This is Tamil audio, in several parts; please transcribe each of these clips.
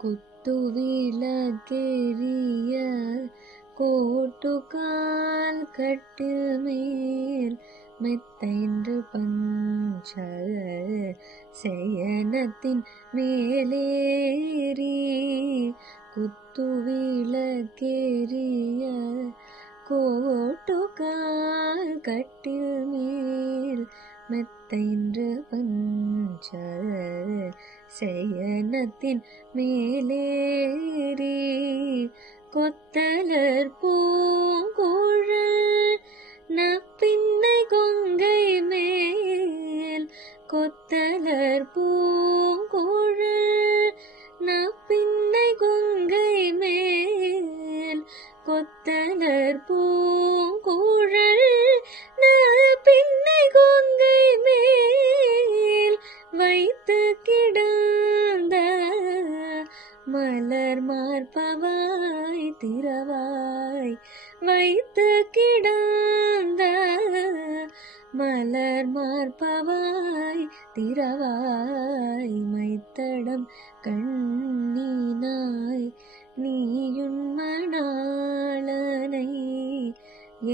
குத்துவிளக்கெரிய கோட்டுக்கால் கட்டில் மேல் மெத்தைன்று பஞ்ச சயனத்தின் மேலேறி குத்துவிளக்கெரிய கோட்டுக்கால் கட்டில் மேல் மெத்தைன்று பஞ்ச சயனத்தின் மேலேறி கொத்தலர் பூங்குழல் நப்பின்னை கொங்கை மேல் கொத்தலர் பூங்குழல் நப்பின்னை கொங்கை மேல் கொத்தலர் பூங்குழல் நப்பின்னை கொங்கை மேல் வைத்து கிடந்த மலர் மார்பவாய் திரவாய் வைத்து கிடந்த மலர் மார்பவாய் திரவாய் மைத்தடம் கண்ணினாய் நீயுன் மணாளனை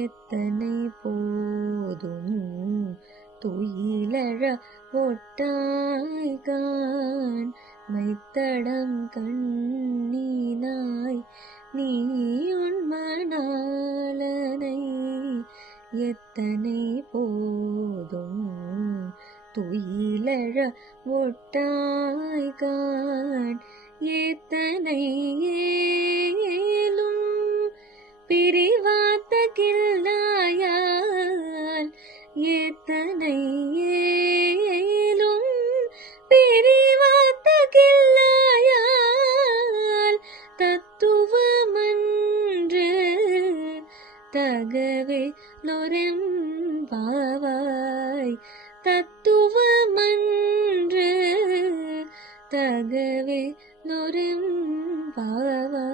எத்தனை போதும் துயிலழ ஒட்டாய்கான் மைத்தடம் கண்ணினாய் நீயுன் மணாளனை எத்தனை போதும் துயிலழ ஒட்டாய்கான் எத்தனை ஏலும் பிரிவாத்த கில்லாயால் எத்தனை ஏலும் பிரிவாத்த கில்லாயால் தத்துவமன்று தகவே லொரெம்பாவாய் தத்துவமன்று தகவே லொரெம்பாவாய்.